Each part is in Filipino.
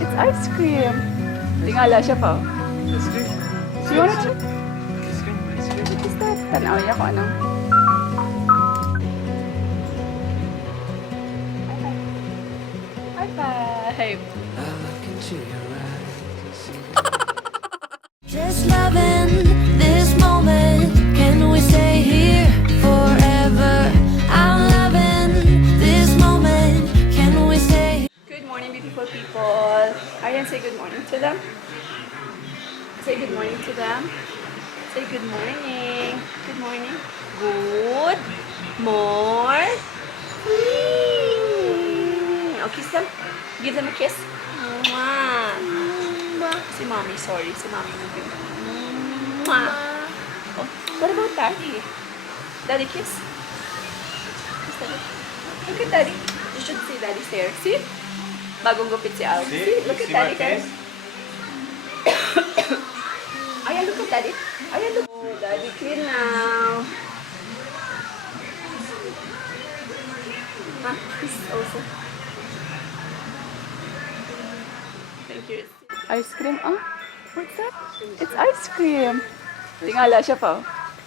It's ice cream. Tingala siya pa. Ice cream. Do you wanna try? Ice cream. Ice cream. What is that? Tanaw niya kung ano. High five! I look into your eyes. Just loving this moment. Can we stay here forever? I'm loving this moment. Can we stay? Good morning, beautiful people. Ayan, say good morning to them. Say good morning to them. Say good morning. Good morning. Good morning. Oh, kiss them. Give them a kiss. Mwah. Si mommy, sorry. Si mommy will give them. Mwah. Oh, what about daddy? Daddy kiss? Kiss daddy. Look at daddy. You should see daddy's hair. See? Bagong gupit si Al. See? Look at daddy hair. Ayan, look at daddy. Ayan, look. Oh, daddy clean now. Ah, kiss also. Thank you. Ice cream? Oh, what's that? It's ice cream. Tingala siya pa.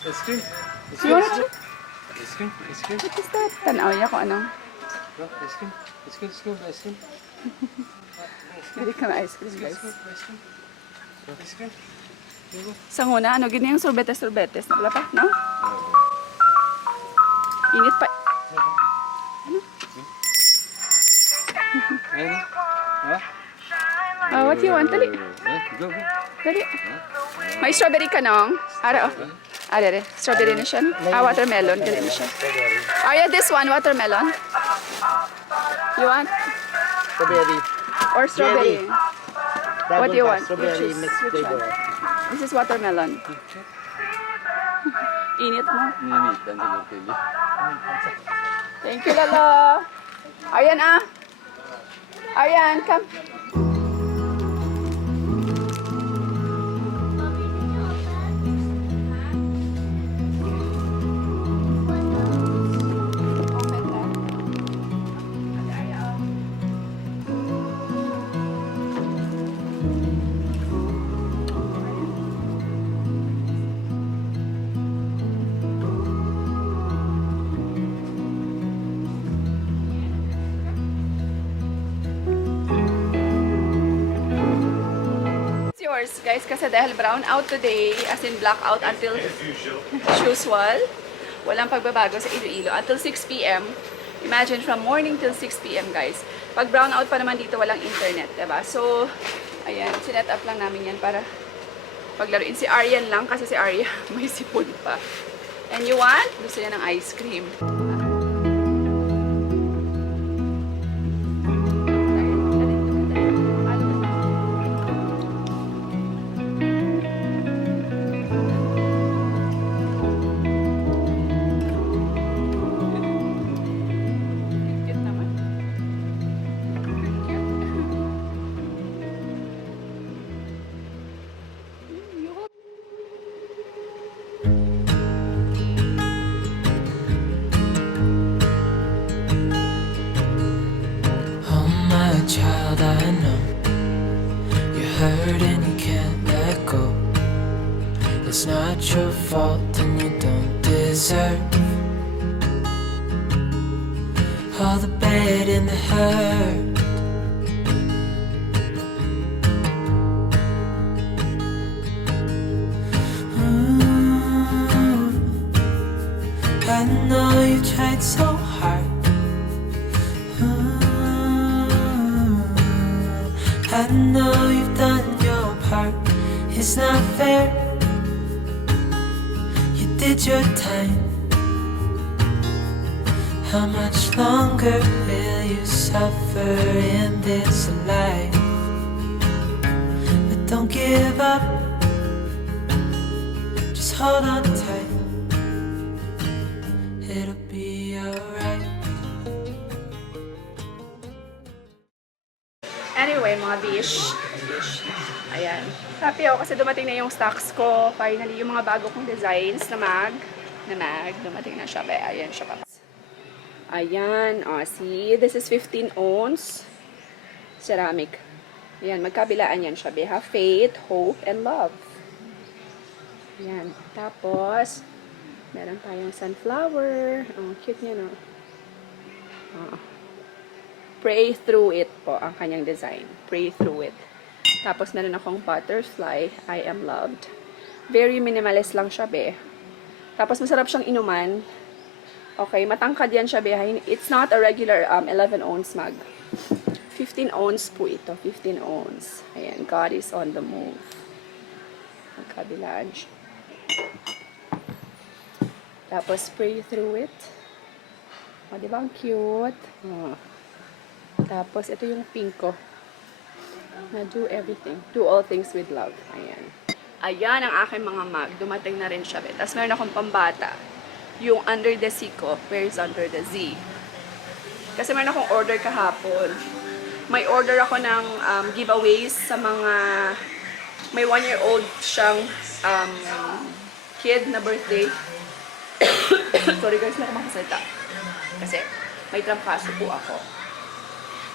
Ice cream. Do you wanna try? Ice cream. Ice cream. What is that? Tanaw niya kung ano. Bro, ice cream. Ice cream. Ice cream. Ice cream. Hindi ka na ice cream, guys. Ice cream. Bro, ice cream. Sa una, ano, ganyan yung sorbetes-sorbetes. Wala pa, no? Init pa. Ayun. Ha? What do you want? Dali. Go, go. Dali. May strawberry ka, nong? Ara, oh. Ara, strawberry na siya. Watermelon. Dali na siya. Arya, this one, watermelon. You want? Strawberry. Or strawberry? What do you want? You Strawberry choose. mixed Which flavor. one? This is watermelon. Init mo. Ninitan siguro pili. Thank you, Lalo. Aryan, ah. Aryan, come. Yours, guys, kasi dahil brown out today, as in black out until usual. Walang pagbabago sa Iloilo until 6 p.m. Imagine from morning till 6 p.m. guys. Pag brown out pa naman dito, walang internet, diba? So, ayan, sinet up lang namin yan para paglaruin. Si Aryan lang kasi si Arya may sipon pa. And you want? Gusto niya ng ice cream. Oh my child, I know you're hurt and you can't let go. It's not your fault and you don't deserve all the bad and the hurt. I know you tried so hard. I know you've done your part. It's not fair. You did your time. How much longer will you suffer in this life? But don't give up. Just hold on tight. It'll be alright. Anyway, mga bish. Ayan. Happy ako kasi dumating na yung stocks ko. Finally, yung mga bago kong designs na mag. Dumating na siya. Ayan siya pa. Ayan. Oh, see? This is 15 ounce ceramic. Ayan, magkabilaan yan siya, beha. Faith, hope, and love. Ayan. Tapos, meron tayong sunflower. Oh, cute niya, no? Oh. Pray through it po ang kanyang design. Pray through it. Tapos, meron akong butterfly. I am loved. Very minimalist lang siya, be. Tapos, masarap siyang inuman. Okay, matangkad yan siya, be. It's not a regular 11 ounce mug. 15 ounce po ito. 15 ounce. Ayan, God is on the move. Magkabilaan siya. Tapos, pray through it. O, diba ang cute? O. Tapos, ito yung pink ko. Na do everything. Do all things with love. Ayan. Ayan ang aking mga mug. Dumating na rin siya. Tapos, meron akong pambata. Yung under the sea ko. Where is under the Z? Kasi meron akong order kahapon. May order ako ng giveaways sa mga may 1-year-old siyang kid na birthday. Sorry guys, na makasalita. Kasi may trangkaso po ako.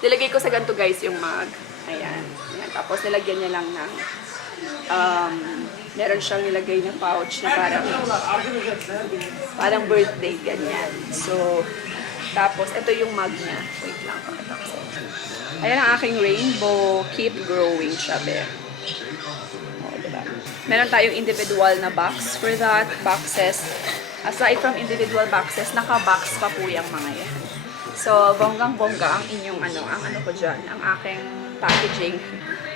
Nilagay ko sa ganito guys yung mug. Ayan. Ayan. Tapos nilagyan niya lang ng meron siyang nilagay na pouch na parang birthday ganyan. So, tapos ito yung mug niya. Wait lang, pakita ko sa inyo. Ayan ang aking rainbow. Keep growing siya, be. O, diba? Meron tayong individual na box for that. Boxes. Aside from individual boxes, naka-box pa po yung mga yan. So, bonggang-bongga ang inyong ang ano ko dyan, ang aking packaging.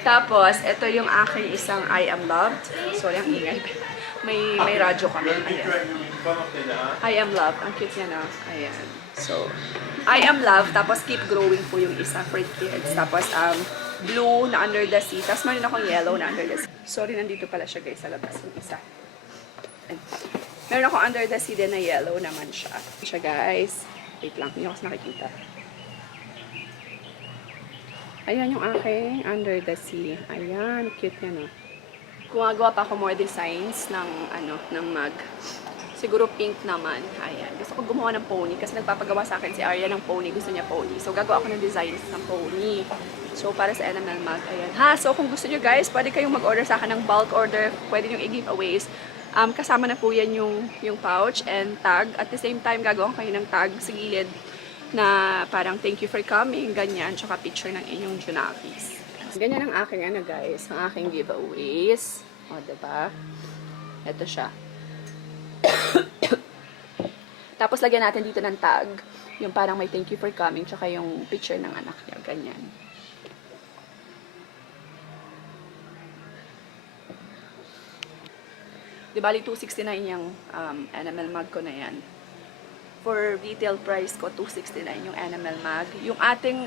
Tapos, ito yung aking isang I am loved. Sorry, ang ingay. May radyo kami. Ayan. I am loved. Ang cute niya na. Ayan. So, I am loved. Tapos, keep growing po yung isa for kids. Tapos, blue na under the sea. Tapos, meron akong yellow na under the sea. Sorry, nandito pala siya guys sa labas. Yung isa. Ayan. Meron akong under the sea din na yellow naman siya. Siya guys. Wait lang. Hindi ako nakikita. Ayan yung aking under the sea. Ayan. Cute yan, no? Gumagawa pa ako more designs ng, ng mug. Siguro pink naman. Ayan. Gusto ko gumawa ng pony kasi nagpapagawa sa akin si Arya ng pony. Gusto niya pony. So, gagawa ako ng designs ng pony. So, para sa animal mug. Ayan. Ha? So, kung gusto niyo guys, pwede kayong mag-order sa akin ng bulk order. Pwede nyo i-giveaways. Kasama na po yan yung pouch and tag. At the same time, gagawa kayo ng tag sa gilid na parang thank you for coming. Ganyan. Tsaka picture ng inyong Junakis. Ganyan ang aking guys. Ang aking giveaways. O, diba? Ito siya. Tapos lagyan natin dito ng tag, yung parang may thank you for coming, tsaka yung picture ng anak niya, ganyan. Di bali 269 yung animal mug ko na yan. For retail price ko, 269 yung animal mug. Yung ating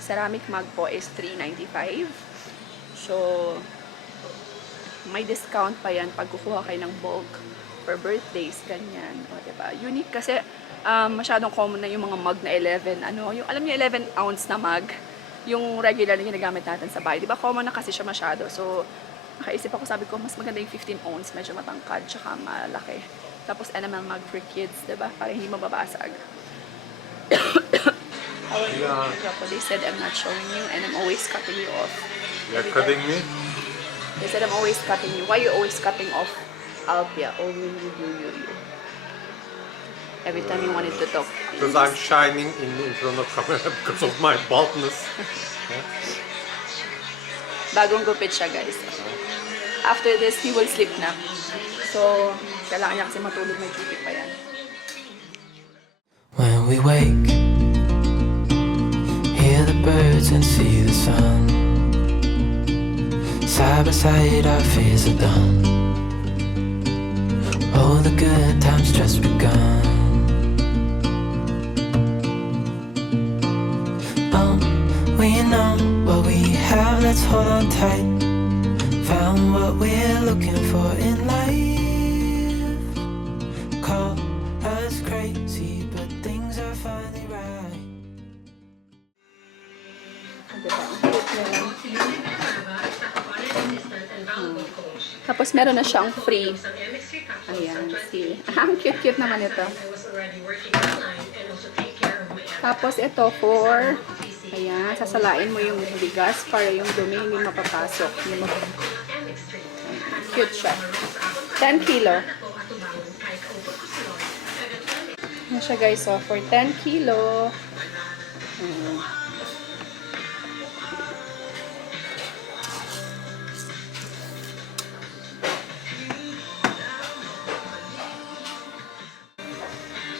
ceramic mug po is 395. So, may discount pa yan pag kukuha kayo ng bulk for birthdays, ganyan. O, diba? Unique kasi masyadong common na yung mga mug na 11. Yung, alam niyo, 11 ounce na mug, yung regular na ginagamit natin sa bahay. Diba, common na kasi siya masyado. So, nakaisip ako, sabi ko, mas maganda yung 15 ounce, medyo matangkad, tsaka malaki. Tapos, animal mug for kids, diba? Para hindi mababasag. They said, I'm not showing you, and I'm always cutting you off. You're cutting me? They said, I'm always cutting you. Why are you always cutting off Alpia? Oh, you. Every time you wanted to talk. Because I'm shining in front of camera because of my baldness. Bagong gupit siya, guys. After this, he will sleep na. So, kailangan niya kasi matulog, may duty pa yan. When we wake, hear the birds and see the sun. Side by side our fears are done. Oh, the good times just begun. Oh, we know what we have, let's hold on tight. Found what we're looking for in life. Call us crazy, but things are finally right. Tapos meron na siyang free. Ayan, see. Ang cute-cute naman ito. Tapos ito for Ayan, sasalain mo yung bigas para yung dumi hindi mapapasok. Cute siya. 10 kilo. Ano siya guys, so for 10 kilo.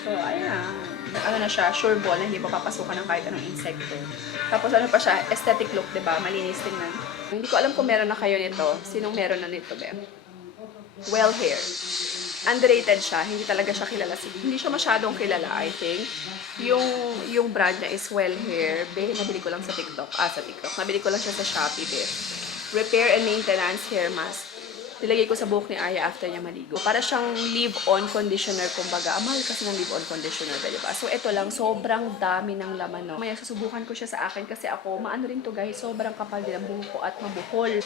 So, ayan. Ano na siya, sure ball na hindi pa papasukan ng kahit anong insekto. Tapos ano pa siya, aesthetic look, diba? Malinis tingnan. Hindi ko alam kung meron na kayo nito. Sinong meron na nito, be? Well hair. Underrated siya. Hindi talaga siya kilala. Hindi siya masyadong kilala, I think. Yung brand niya is Well Hair. Be, nabili ko lang sa TikTok. Sa TikTok. Nabili ko lang siya sa Shopee, be. Repair and maintenance hair mask. Nilagay ko sa buhok ni Aya after niya maligo. Para siyang leave-on conditioner, kumbaga. Mahal kasi ng leave-on conditioner, diba? So, ito lang, sobrang dami ng laman, no? Maya, susubukan ko siya sa akin kasi ako, maano rin to, guys, sobrang kapal din ang buhok ko at mabuhol.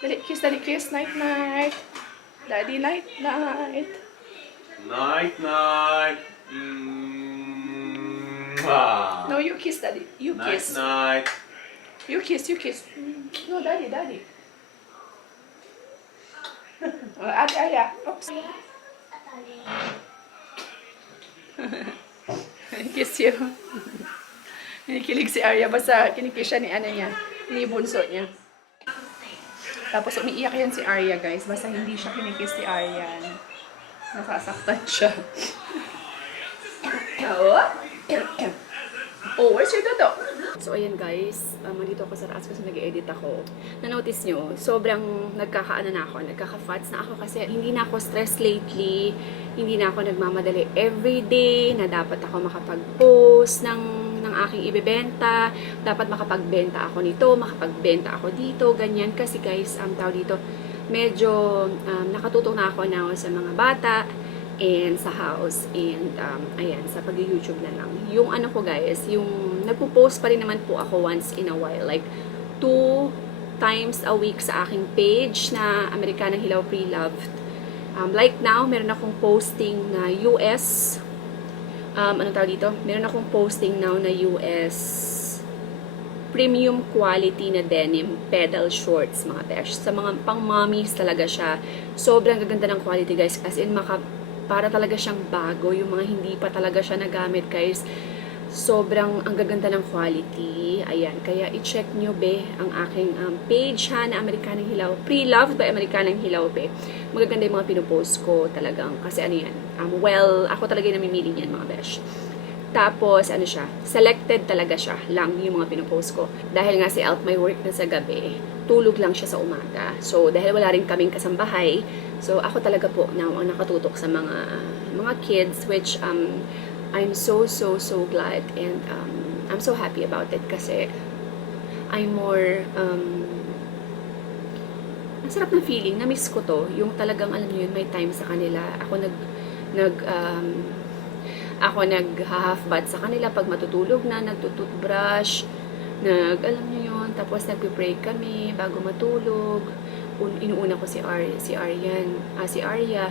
Dali, kiss, daddy, kiss. Night, night. Daddy, night, night. Night, night. Mwah. No, you kiss, daddy. You Night, kiss. night. You kiss, you kiss. No, daddy, daddy. Ate Aya. Oops. Kiss you. Kinikilig si Arya. Basta kinikiss siya ni ano niya. Ni bunso niya. Tapos umiiyak yan si Arya, guys. Basta hindi siya kinikiss si Aryan. Nasasaktan siya. Oh, where's your dodo? So, ayan guys, mandito ako sa taas kasi nag-edit ako. Na-notice nyo, sobrang nagkaka-ano na ako, nagkaka-fats na ako kasi hindi na ako stressed lately, hindi na ako nagmamadali everyday, na dapat ako makapag-post ng aking ibebenta, dapat makapagbenta ako nito, makapagbenta ako dito, ganyan. Kasi guys, tawag dito, medyo nakatutok na ako now sa mga bata, and sa house, and ayan, sa pag-YouTube na lang. Yung ano ko guys, yung nagpo-post pa rin naman po ako once in a while, like 2 times a week sa aking page na Americanang Hilaw Pre-Loved. Like now, meron akong posting na US, ano tawag dito? Meron akong posting now na US premium quality na denim pedal shorts, mga besh. Sa mga pang-mommies talaga siya. Sobrang gaganda ng quality guys, as in para talaga siyang bago, yung mga hindi pa talaga siya nagamit guys. Sobrang ang gaganda ng quality. Ayan, kaya i-check nyo be ang aking page ha na Americanang Hilaw, Pre-Loved by Americanang Hilaw be. Magaganda yung mga pinupost ko talagang, kasi ano yan, well, ako talaga yung namimili niyan mga besh. Tapos, ano siya, selected talaga siya lang yung mga pinupost ko. Dahil nga si Alt may work na sa gabi, tulog lang siya sa umaga. So, dahil wala rin kaming kasambahay, so ako talaga po now ang nakatutok sa mga kids, which I'm so glad, and I'm so happy about it kasi I'm more ang sarap na feeling, na-miss ko to, yung talagang alam niyo yun, may time sa kanila. Ako nag-half bath sa kanila pag matutulog na, nagtututbrush, alam niyo yun, tapos nagpe-pray kami bago matulog. Inuuna ko si Arya,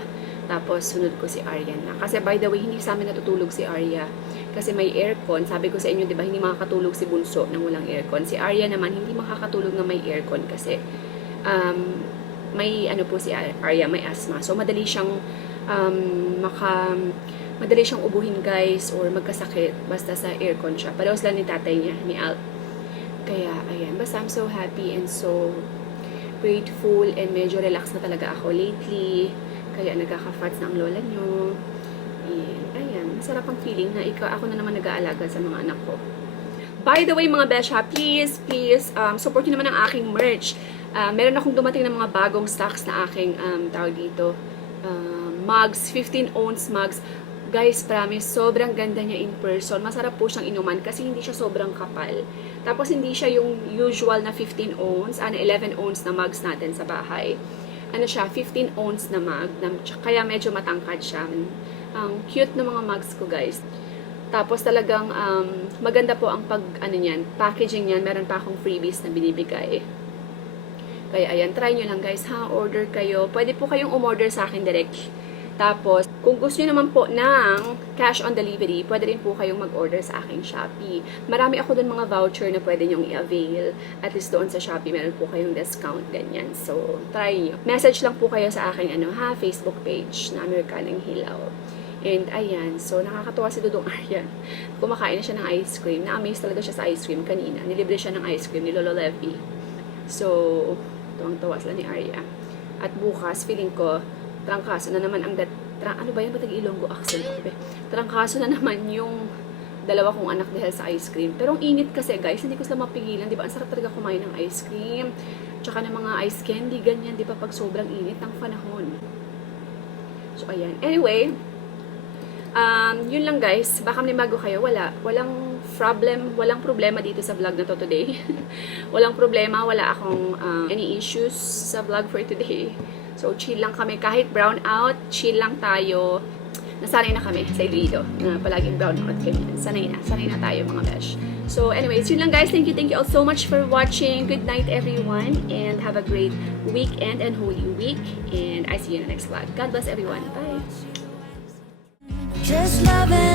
tapos sunod ko si Aryan na. Kasi by the way, hindi sa amin natutulog si Arya kasi may aircon. Sabi ko sa inyo, 'di ba, hindi makakatulog si Bunso nang walang aircon. Si Arya naman hindi makakatulog na may aircon kasi may ano po si Arya, may asthma. So madali siyang madali siyang ubuhin guys, or magkasakit basta sa aircon siya. Parehas lang ni tatay niya, ni Alt. Kaya ayan, basta I'm so happy and so grateful, and medyo relax na talaga ako lately. Kaya nagkaka-fats na ang lola nyo. And ayan, masarap ang feeling na ako na naman nag-aalaga sa mga anak ko. By the way mga besha, please support nyo naman ang aking merch. Meron akong dumating ng mga bagong stocks na aking tawag dito, mugs, 15 ounce mugs. Guys, promise, sobrang ganda niya in person. Masarap po siyang inuman kasi hindi siya sobrang kapal. Tapos hindi siya yung usual na 15 ounce, 11 ounce na mugs natin sa bahay. Ano siya, 15 ounce na mug, kaya medyo matangkad siya. Ang cute ng mga mugs ko guys. Tapos talagang maganda po ang packaging niyan. Meron pa akong freebies na binibigay. Kaya ayan, try nyo lang guys ha, order kayo. Pwede po kayong umorder sa akin direct Tapos, kung gusto nyo naman po ng cash on delivery, pwede rin po kayong mag-order sa aking Shopee. Marami ako doon mga voucher na pwede nyong i-avail. At least doon sa Shopee, meron po kayong discount, ganyan. So, try nyo. Message lang po kayo sa aking Facebook page na Americanang Hilaw. And ayan, so nakakatuwa si Dudong Arya. Kumakain na siya ng ice cream. Na-amaze talaga siya sa ice cream kanina. Nilibre siya ng ice cream ni Lolo Levy. So, tuwang-tuwa sila ni Arya. At bukas, feeling ko, trangkaso na naman ang ano ba yan? Ba't nag-Ilonggo accent ako? Trangkaso na naman yung dalawa kong anak dahil sa ice cream. Pero ang init kasi guys, hindi ko sila mapigilan. Di ba? Ang sarap talaga kumain ng ice cream. Tsaka ng mga ice candy, ganyan. Di ba? Pag sobrang init ng panahon. So, ayan. Anyway, yun lang guys. Baka may bago kayo. Walang problema dito sa vlog na to today. Walang problema. Wala akong any issues sa vlog for today. So, chill lang kami. Kahit brown out, chill lang tayo. Nasanay na kami sa Iloilo na palaging brown out kami. Sanay na tayo mga besh. So, anyways, yun lang guys. Thank you all so much for watching. Good night everyone. And have a great weekend and Holy Week. And I see you in the next vlog. God bless everyone. Bye. Just loving